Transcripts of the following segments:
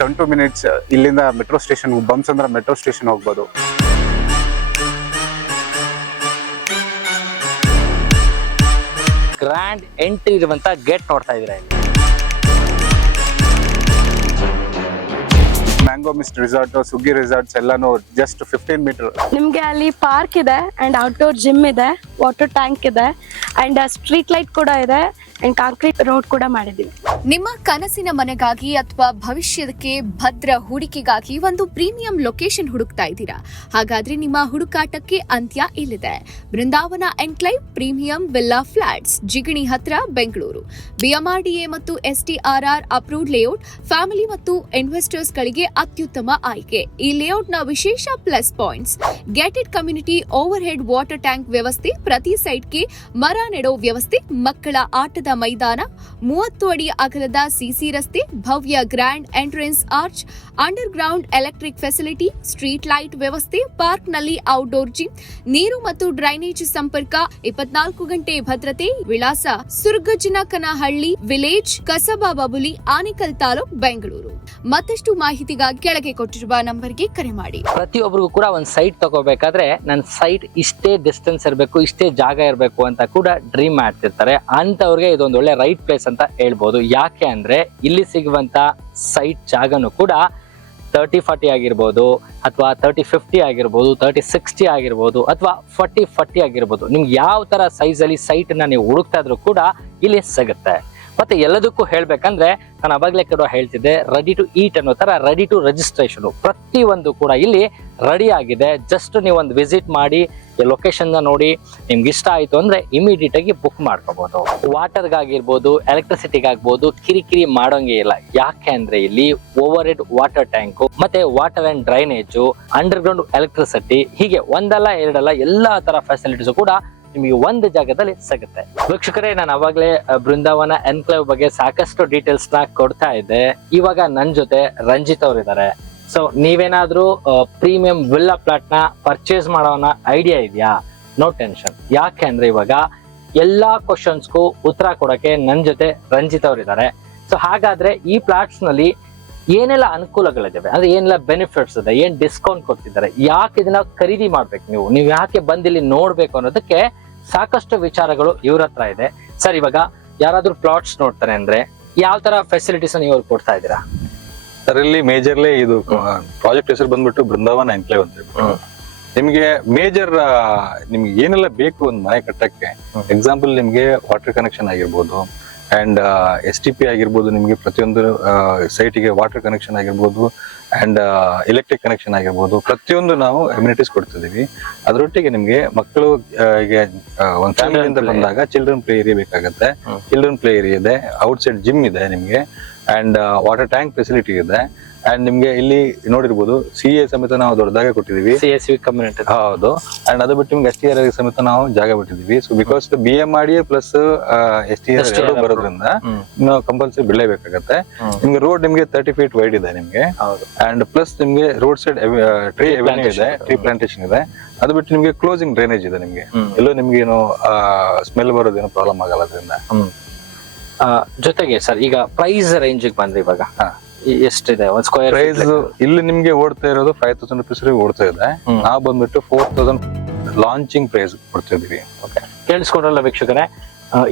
10 minutes ಇಲ್ಲಿಂದ metro station Bommasandra metro station ಹೋಗ್ಬೋದು. Grand entry ಇರುವಂತ ಗೇಟ್ ನೋಡ್ತಾ ಇದೀರಾ ಇಲ್ಲಿ. ಮ್ಯಾಂಗೋ ಮಿಸ್ಟ್ ರಿಸಾರ್ಟ್, ಸುಗ್ಗಿ ರಿಸಾರ್ಟ್ಸ್ ಎಲ್ಲಾನು ಜಸ್ಟ್ 15 ಮೀಟರ್. ನಿಮ್ಗೆ ಅಲ್ಲಿ ಪಾರ್ಕ್ ಇದೆ ಅಂಡ್ ಔಟ್ಡೋರ್ ಜಿಮ್ ಇದೆ, ವಾಟರ್ ಟ್ಯಾಂಕ್ ಇದೆ ಅಂಡ್ ಸ್ಟ್ರೀಟ್ ಲೈಟ್ ಕೂಡ ಇದೆ ಅಂಡ್ ಕಾಂಕ್ರೀಟ್ ರೋಡ್ ಕೂಡ ಮಾಡಿದೀವಿ. ನಿಮ್ಮ ಕನಸಿನ ಮನೆಗಾಗಿ ಅಥವಾ ಭವಿಷ್ಯಕ್ಕೆ ಭದ್ರ ಹೂಡಿಕೆಗಾಗಿ ಒಂದು ಪ್ರೀಮಿಯಂ ಲೊಕೇಶನ್ ಹುಡುಕ್ತಾ ಇದ್ದೀರಾ? ಹಾಗಾದ್ರೆ ನಿಮ್ಮ ಹುಡುಕಾಟಕ್ಕೆ ಅಂತ್ಯ ಇಲ್ಲಿದೆ. Brindavan enclave premium villa flats, Jigani ಹತ್ರ, ಬೆಂಗಳೂರು. ಬಿಎಂಆರ್ಡಿಎ ಮತ್ತು ಎಸ್ಟಿಆರ್ಆರ್ ಅಪ್ರೂವ್ಡ್ ಲೇಔಟ್, ಫ್ಯಾಮಿಲಿ ಮತ್ತು ಇನ್ವೆಸ್ಟರ್ಸ್ ಗಳಿಗೆ ಅತ್ಯುತ್ತಮ ಆಯ್ಕೆ. ಈ ಲೇಔಟ್ ನ ವಿಶೇಷ plus points: gated community, overhead water tank ವ್ಯವಸ್ಥೆ, ಪ್ರತಿ ಸೈಟ್ಗೆ ಮರ ನೆಡೋ ವ್ಯವಸ್ಥೆ, ಮಕ್ಕಳ ಆಟದ ಮೈದಾನ, 30 ಅಡಿ ಅಗಲದ ಸಿಸಿ ರಸ್ತೆ, ಭವ್ಯ grand entrance arch, underground electric facility, street light ವ್ಯವಸ್ಥೆ, ಪಾರ್ಕ್ ನಲ್ಲಿ ಔಟ್ಡೋರ್ ಜಿಮ್, ನೀರು ಮತ್ತು ಡ್ರೈನೇಜ್ ಸಂಪರ್ಕ, 24 ಗಂಟೆ ಭದ್ರತೆ. ವಿಳಾಸ: ಸುರ್ಗಜ್ಜನಕನಹಳ್ಳಿ ವಿಲೇಜ್, ಕಸಬಾ ಬಬುಲಿ, ಆನೇಕಲ್ ತಾಲೂಕ್, ಬೆಂಗಳೂರು. ಮತ್ತಷ್ಟು ಮಾಹಿತಿಗಾಗಿ ಕೆಳಗೆ ಕೊಟ್ಟಿರುವ ನಂಬರ್ಗೆ ಕರೆ ಮಾಡಿ. ಪ್ರತಿಯೊಬ್ಬರಿಗೂ ಕೂಡ ಒಂದು ಸೈಟ್ ತಗೋಬೇಕಾದ್ರೆ ನನ್ನ ಸೈಟ್ ಇಷ್ಟೇ ಡಿಸ್ಟೆನ್ಸ್ ಇರಬೇಕು, ಇಷ್ಟೇ ಜಾಗ ಇರಬೇಕು ಅಂತ ಕೂಡ ಡ್ರೀಮ್ ಮಾಡ್ತಿರ್ತಾರೆ. ಅಂತವ್ರಿಗೆ ಇದೊಂದು ಒಳ್ಳೆ ರೈಟ್ ಪ್ಲೇಸ್ ಅಂತ ಹೇಳ್ಬೋದು. ಯಾಕೆ ಅಂದ್ರೆ ಇಲ್ಲಿ ಸಿಗುವಂತ ಸೈಟ್ ಜಾಗನೂ ಕೂಡ 30-40 ಆಗಿರ್ಬೋದು, ಅಥವಾ 30-50 ಆಗಿರ್ಬೋದು, 30-60 ಆಗಿರ್ಬೋದು, ಅಥವಾ 40-40 ಆಗಿರ್ಬೋದು. ನಿಮ್ಗೆ ಯಾವ ತರ ಸೈಜ್ ಅಲ್ಲಿ ಸೈಟ್ ನ ನೀವು ಹುಡುಕ್ತಾ ಇದ್ರೂ ಕೂಡ ಇಲ್ಲಿ ಸಿಗುತ್ತೆ. ಮತ್ತೆ ಎಲ್ಲದಕ್ಕೂ ಹೇಳ್ಬೇಕಂದ್ರೆ ನಾನು ಅವಾಗಲೇ ಕೂಡ ಹೇಳ್ತಿದ್ದೆ, ರೆಡಿ ಟು ಈಟ್ ಅನ್ನೋ ತರ ರೆಡಿ ಟು ರಿಜಿಸ್ಟ್ರೇಷನ್ ಪ್ರತಿಯೊಂದು ಕೂಡ ಇಲ್ಲಿ ರೆಡಿ ಆಗಿದೆ. ಜಸ್ಟ್ ನೀವು ಒಂದು ವಿಸಿಟ್ ಮಾಡಿ ಲೊಕೇಶನ್ ನೋಡಿ ನಿಮ್ಗೆ ಇಷ್ಟ ಆಯ್ತು ಅಂದ್ರೆ ಇಮಿಡಿಯೇಟ್ ಆಗಿ ಬುಕ್ ಮಾಡ್ಕೋಬಹುದು. ವಾಟರ್ಗಾಗಿರ್ಬೋದು, ಎಲೆಕ್ಟ್ರಿಸಿಟಿಗಾಗ್ಬೋದು ಕಿರಿಕಿರಿ ಮಾಡೋಂಗೆ ಇಲ್ಲ. ಯಾಕೆ ಅಂದ್ರೆ ಇಲ್ಲಿ ಓವರ್ ಹೆಡ್ ವಾಟರ್ ಟ್ಯಾಂಕ್, ಮತ್ತೆ water and drainage, under ground electricity, ಹೀಗೆ ಒಂದಲ್ಲ ಎರಡಲ್ಲ ಎಲ್ಲಾ ತರ ಫೆಸಿಲಿಟೀಸ್ ಕೂಡ ನಿಮಗೆ ಒಂದು ಜಾಗದಲ್ಲಿ ಸಿಗುತ್ತೆ. ವೀಕ್ಷಕರೇ, ನಾನು ಅವಾಗಲೇ ಬೃಂದಾವನ ಎನ್ಕ್ಲೇವ್ ಬಗ್ಗೆ ಸಾಕಷ್ಟು ಡೀಟೇಲ್ಸ್ ನ ಕೊಡ್ತಾ ಇದ್ದೆ. ಇವಾಗ ನನ್ನ ಜೊತೆ ರಂಜಿತ್ ಅವರು ಇದ್ದಾರೆ. ಸೊ ನೀವೇನಾದ್ರೂ ಪ್ರೀಮಿಯಂ ವಿಲ್ಲಾ ಪ್ಲಾಟ್ ನ ಪರ್ಚೇಸ್ ಮಾಡೋನ ಐಡಿಯಾ ಇದೆಯಾ? No tension. ಯಾಕೆ ಅಂದ್ರೆ ಇವಾಗ ಎಲ್ಲಾ ಕ್ವಶನ್ಸ್ಗೂ ಉತ್ತರ ಕೊಡಕ್ಕೆ ನನ್ನ ಜೊತೆ ರಂಜಿತ್ ಅವರು ಇದ್ದಾರೆ. ಸೊ ಹಾಗಾದ್ರೆ ಈ ಪ್ಲಾಟ್ಸ್ ನಲ್ಲಿ ಏನೆಲ್ಲ ಅನುಕೂಲಗಳಿದ್ದಾವೆ, ಅಂದ್ರೆ ಏನೆಲ್ಲ ಬೆನಿಫಿಟ್ಸ್ ಇದೆ, ಏನ್ ಡಿಸ್ಕೌಂಟ್ ಕೊಡ್ತಿದ್ದಾರೆ, ಯಾಕೆ ಇದನ್ನ ಖರೀದಿ ಮಾಡ್ಬೇಕು, ನೀವು ಯಾಕೆ ಬಂದಿಲ್ಲಿ ನೋಡ್ಬೇಕು ಅನ್ನೋದಕ್ಕೆ ಸಾಕಷ್ಟು ವಿಚಾರಗಳು ಇವ್ರ ಹತ್ರ ಇದೆ. ಸರ್, ಇವಾಗ ಯಾರಾದ್ರೂ ಪ್ಲಾಟ್ಸ್ ನೋಡ್ತಾರೆ ಅಂದ್ರೆ ಯಾವ ತರ ಫೆಸಿಲಿಟೀಸ್ ನೀವು ಕೊಡ್ತಾ ಇದ್ದೀರಾ? ಸರ್, ಇಲ್ಲಿ ಮೇಜರ್ಲಿ ಇದು ಪ್ರಾಜೆಕ್ಟ್ ಹೆಸರು ಬಂದ್ಬಿಟ್ಟು ಬೃಂದಾವನ ಎನ್ಕ್ಲೇವ್ ಅಂತ ಹೇಳ್ಬಿಟ್ಟು ನಿಮ್ಗೆ ಮೇಜರ್ ನಿಮ್ಗೆ ಏನೆಲ್ಲ ಬೇಕು ಒಂದು ಮನೆ ಕಟ್ಟಕ್ಕೆ. ಎಕ್ಸಾಂಪಲ್ ನಿಮ್ಗೆ ವಾಟರ್ ಕನೆಕ್ಷನ್ ಆಗಿರ್ಬೋದು, ಅಂಡ್ STP ಆಗಿರ್ಬೋದು, ನಿಮ್ಗೆ ಪ್ರತಿಯೊಂದು ಸೈಟಿಗೆ ವಾಟರ್ ಕನೆಕ್ಷನ್ ಆಗಿರ್ಬೋದು, ಅಂಡ್ ಎಲೆಕ್ಟ್ರಿಕ್ ಕನೆಕ್ಷನ್ ಆಗಿರ್ಬೋದು, ಪ್ರತಿಯೊಂದು ನಾವು ಅಮ್ಯುನಿಟೀಸ್ ಕೊಡ್ತಿದೀವಿ. ಅದರೊಟ್ಟಿಗೆ ನಿಮ್ಗೆ ಮಕ್ಕಳು ಒಂದು ಫ್ಯಾಮಿಲಿಯಿಂದ ಬಂದಾಗ ಚಿಲ್ಡ್ರನ್ ಪ್ಲೇ ಏರಿಯಾ ಬೇಕಾಗತ್ತೆ. ಚಿಲ್ಡ್ರನ್ ಪ್ಲೇ ಏರಿಯಾ ಇದೆ, ಔಟ್ಸೈಡ್ ಜಿಮ್ ಇದೆ ನಿಮ್ಗೆ, ಅಂಡ್ ವಾಟರ್ ಟ್ಯಾಂಕ್ ಫೆಸಿಲಿಟಿ ಇದೆ. ಅಂಡ್ ನಿಮ್ಗೆ ಇಲ್ಲಿ ನೋಡಿರ್ಬೋದು CA ಸಮೇತ ನಾವು ದೊಡ್ಡದಾಗೆ ಕೊಟ್ಟಿದೀವಿ, CSV ಕಮ್ಯುನಿಟಿ. ಹೌದು. ಅಂಡ್ ಅದು ಬಿಟ್ಟು ನಿಮ್ಗೆ STR ಸಮೇತ ನಾವು ಜಾಗ ಬಿಟ್ಟಿದೀವಿ. So because BMRDA plus STR ಬರೋದ್ರಿಂದ ನಾವು ಕಂಪಲ್ಸರಿ ಬಿಡಲೇಬೇಕಾಗತ್ತೆ. ನಿಮ್ಗೆ ರೋಡ್ ನಿಮ್ಗೆ 30 ಫೀಟ್ ವೈಡ್ ಇದೆ ನಿಮ್ಗೆ, ಅಂಡ್ ಪ್ಲಸ್ ನಿಮ್ಗೆ ರೋಡ್ ಸೈಡ್ ಟ್ರೀ ಎವೆನ್ಯೂ ಇದೆ, ಟ್ರೀ ಪ್ಲಾಂಟೇಶನ್ ಇದೆ. ಅದು ಬಿಟ್ಟು ನಿಮ್ಗೆ ಕ್ಲೋಸಿಂಗ್ ಡ್ರೈನೇಜ್ ಇದೆ. ನಿಮ್ಗೆ ಎಲ್ಲೋ ನಿಮ್ಗೆ ಏನೋ ಸ್ಮೆಲ್ ಬರೋದೇನೋ ಪ್ರಾಬ್ಲಮ್ ಆಗಲ್ಲ ಅದರಿಂದ. ಜೊತೆಗೆ ಸರ್, ಈಗ ಪ್ರೈಸ್ ರೇಂಜ್ ಬಂದ್ರೆ ಇವಾಗ ಎಷ್ಟಿದೆ ಒಂದು ಸ್ಕ್ವೇರ್ ಪ್ರೈಸ್? ಇಲ್ಲಿ ನಿಮ್ಗೆ ಓಡ್ತಾ ಇರೋದು 5000 rupees ಓಡ್ತಾ ಇದೆ. ನಾವು ಬಂದ್ಬಿಟ್ಟು 4000 ಲಾಂಚಿಂಗ್ ಪ್ರೈಸ್ ಕೊಡ್ತಿದೀವಿ. ಕೇಳಿಸ್ಕೊಂಡ್ರಲ್ಲ ವೀಕ್ಷಕರೇ,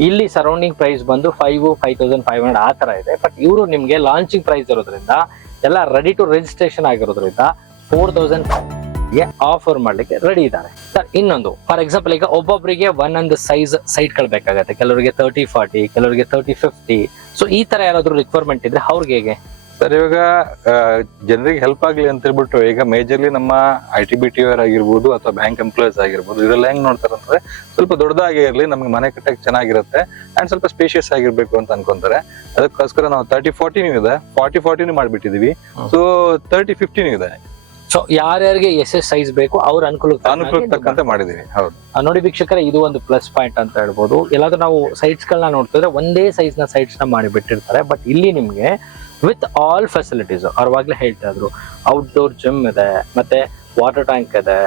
ಇಲ್ಲಿ ಸರೌಂಡಿಂಗ್ ಪ್ರೈಸ್ ಬಂದು 5500 ಆ ತರ ಇದೆ. ಬಟ್ ಇವರು ನಿಮ್ಗೆ ಲಾಂಚಿಂಗ್ ಪ್ರೈಸ್ ಇರೋದ್ರಿಂದ, ಎಲ್ಲ ರೆಡಿ ಟು ರಿಜಿಸ್ಟ್ರೇಷನ್ ಆಗಿರೋದ್ರಿಂದ 4000 ಆಫರ್ ಮಾಡ್ಲಿಕ್ಕೆ ರೆಡಿ ಇದ್ದಾರೆ. ಸರ್, ಇನ್ನೊಂದು ಫಾರ್ ಎಕ್ಸಾಂಪಲ್, ಈಗ ಒಬ್ಬೊಬ್ಬರಿಗೆ ಒಂದೊಂದು ಸೈಜ್ ಸೈಟ್ ಗಳು ಬೇಕಾಗತ್ತೆ. ಕೆಲವರಿಗೆ 30-40, ಕೆಲವರಿಗೆ 30-50. ಸೊ ಈ ತರ ಯಾರಾದ್ರೂ ರಿಕ್ವೈರ್ಮೆಂಟ್ ಇದ್ರೆ ಅವ್ರಿಗೆ ಹೇಗೆ? ಸರ್, ಇವಾಗ ಜನರಿಗೆ ಹೆಲ್ಪ್ ಆಗ್ಲಿ ಅಂತ ಹೇಳ್ಬಿಟ್ಟು ಈಗ ಮೇಜರ್ಲಿ ನಮ್ಮ ITBTR ಆಗಿರ್ಬೋದು ಅಥವಾ ಬ್ಯಾಂಕ್ ಎಂಪ್ಲಾಯೀಸ್ ಆಗಿರ್ಬೋದು, ಇವರೆಲ್ಲ ಹೆಂಗ್ ನೋಡ್ತಾರೆ ಅಂದ್ರೆ ಸ್ವಲ್ಪ ದೊಡ್ಡದಾಗಿ ಇರ್ಲಿ, ನಮ್ಗೆ ಮನೆ ಕಟ್ಟಕ್ಕೆ ಚೆನ್ನಾಗಿರುತ್ತೆ ಅಂಡ್ ಸ್ವಲ್ಪ ಸ್ಪೇಷಿಯಸ್ ಆಗಿರ್ಬೇಕು ಅಂತ ಅನ್ಕೊಂತಾರೆ. ಅದಕ್ಕೋಸ್ಕರ ನಾವು 30-40 ಇದೆ, 40-40 ಮಾಡ್ಬಿಟ್ಟಿದೀವಿ. ಸೊ 30-50 ಇದೆ. ಸೊ ಯಾರ್ಯಾರಿಗೆ ಎಷ್ಟೆಷ್ಟು ಸೈಜ್ ಬೇಕು ಅವ್ರ ಅನುಕೂಲಕ್ಕೆ ತಕ್ಕಂತೆ ಮಾಡಿದೀವಿ. ಹೌದು ನೋಡಿ ವೀಕ್ಷಕರೇ, ಇದು ಒಂದು ಪ್ಲಸ್ ಪಾಯಿಂಟ್ ಅಂತ ಹೇಳ್ಬೋದು. ಎಲ್ಲಾದ್ರೂ ನಾವು ಸೈಟ್ಸ್ ಗಳನ್ನ ನೋಡ್ತಿದ್ರೆ ಒಂದೇ ಸೈಜ್ ನ ಸೈಟ್ಸ್ ನ ಮಾಡಿ ಬಿಟ್ಟಿರ್ತಾರೆ. ಬಟ್ ಇಲ್ಲಿ ನಿಮ್ಗೆ ವಿತ್ ಆಲ್ ಫೆಸಿಲಿಟೀಸ್, ಅವ್ರವಾಗ್ಲೇ ಹೇಳ್ತಾ ಇದ್ರು, ಔಟ್ಡೋರ್ ಜಿಮ್ ಇದೆ, ಮತ್ತೆ ವಾಟರ್ ಟ್ಯಾಂಕ್ ಇದೆ,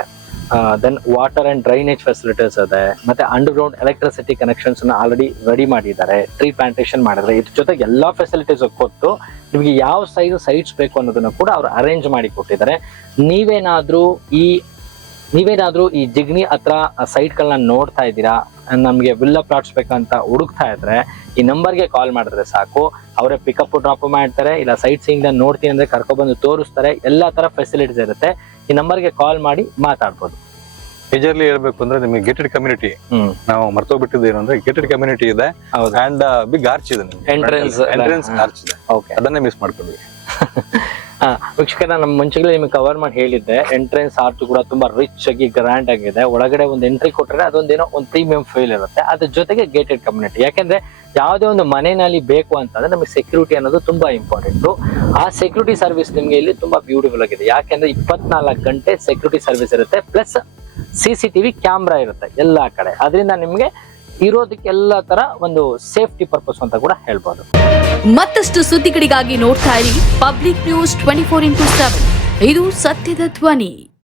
then water and drainage facilities ಇದೆ, ಮತ್ತೆ underground electricity connections already ready ಮಾಡಿದ್ದಾರೆ, ಟ್ರೀ ಪ್ಲಾಂಟೇಶನ್ ಮಾಡಿದ್ರೆ, ಇದ್ರ ಜೊತೆಗೆ ಎಲ್ಲಾ ಫೆಸಿಲಿಟೀಸ್ ಕೊಟ್ಟು ನಿಮ್ಗೆ ಯಾವ ಸೈಜ್ ಸೈಟ್ಸ್ ಬೇಕು ಅನ್ನೋದನ್ನ ಕೂಡ ಅವ್ರು ಅರೇಂಜ್ ಮಾಡಿ ಕೊಟ್ಟಿದ್ದಾರೆ. ನೀವೇನಾದ್ರೂ ಈ ಜಿಗ್ನಿ ಹತ್ರ ಸೈಟ್ಗಳನ್ನ ನೋಡ್ತಾ ಇದ್ದೀರಾ, ನಮ್ಗೆ ವಿಲ್ಲಾ ಪ್ಲಾಟ್ಸ್ ಬೇಕಂತ ಹುಡುಕ್ತಾ ಇದ್ರೆ ಈ ನಂಬರ್ಗೆ ಕಾಲ್ ಮಾಡಿದ್ರೆ ಸಾಕು, ಅವರೇ ಪಿಕಪ್ ಡ್ರಾಪ್ ಮಾಡ್ತಾರೆ, ಇಲ್ಲ ಸೈಟ್ ಸೀಯಿಂಗ್ ನೋಡ್ತೀನಿ ಅಂದ್ರೆ ಕರ್ಕೊಬಂದು ತೋರಿಸ್ತಾರೆ. ಎಲ್ಲಾ ತರ ಫೆಸಿಲಿಟೀಸ್ ಇರುತ್ತೆ. ಈ ನಂಬರ್ಗೆ ಕಾಲ್ ಮಾಡಿ ಮಾತಾಡ್ಬೋದು. ಮೇಜರ್ಲಿ ಹೇಳ್ಬೇಕು ಅಂದ್ರೆ ನಿಮಗೆ ಗೇಟೆಡ್ ಕಮ್ಯುನಿಟಿ ನಾವು ಮರ್ತೋಗ್ಬಿಟ್ಟಿದ್ದು ಏನು ಅಂದ್ರೆ ಗೇಟೆಡ್ ಕಮ್ಯುನಿಟಿ ಇದೆ ಅಂಡ್ ಬಿಗ್ ಆರ್ಚ್ ಇದೆ, ಎಂಟ್ರೆನ್ಸ್ ಆರ್ಚ್ ಇದೆ. ಅದನ್ನೇ ಮಿಸ್ ಮಾಡ್ಕೊಂಡ್ವಿ. ವೀಕ್ಷಕರ, ನಮ್ಮ ಮುಂಚೆಗಳೇ ನಿಮಗೆ ಕವರ್ ಮಾಡಿ ಹೇಳಿದ್ದೆ, ಎಂಟ್ರೆನ್ಸ್ ಆರ್ಚ್ ಕೂಡ ತುಂಬಾ ರಿಚ್ ಆಗಿ ಗ್ರ್ಯಾಂಡ್ ಆಗಿದೆ. ಒಳಗಡೆ ಒಂದು ಎಂಟ್ರಿ ಕೊಟ್ಟರೆ ಅದೊಂದೇನೋ ಒಂದು ಪ್ರೀಮಿಯಂ ಫೀಲ್ ಇರುತ್ತೆ. ಅದ್ರ ಜೊತೆಗೆ ಗೇಟೆಡ್ ಕಮ್ಯುನಿಟಿ, ಯಾಕೆಂದ್ರೆ ಯಾವುದೇ ಒಂದು ಮನೆಯಲ್ಲಿ ಬೇಕು ಅಂತಂದ್ರೆ ನಮಗೆ ಸೆಕ್ಯೂರಿಟಿ ಅನ್ನೋದು ತುಂಬಾ ಇಂಪಾರ್ಟೆಂಟ್. ಆ ಸೆಕ್ಯೂರಿಟಿ ಸರ್ವಿಸ್ ನಿಮ್ಗೆ ಇಲ್ಲಿ ತುಂಬಾ ಬ್ಯೂಟಿಫುಲ್ ಆಗಿದೆ. ಯಾಕೆಂದ್ರೆ 24 ಗಂಟೆ ಸೆಕ್ಯೂರಿಟಿ ಸರ್ವಿಸ್ ಇರುತ್ತೆ, ಪ್ಲಸ್ CCTV ಕ್ಯಾಮ್ರಾ ಇರುತ್ತೆ ಎಲ್ಲಾ ಕಡೆ. ಅದರಿಂದ ನಿಮ್ಗೆ ಇರೋದಕ್ಕೆಲ್ಲ ತರ ಒಂದು ಸೇಫ್ಟಿ ಪರ್ಪಸ್ ಅಂತ ಕೂಡ ಹೇಳ್ಬೋದು. ಮತ್ತಷ್ಟು ಸುದ್ದಿಗಳಿಗಾಗಿ ನೋಡ್ತಾ ಇರಿ ಪಬ್ಲಿಕ್ ನ್ಯೂಸ್ 24x7. ಇದು ಸತ್ಯದ ಧ್ವನಿ.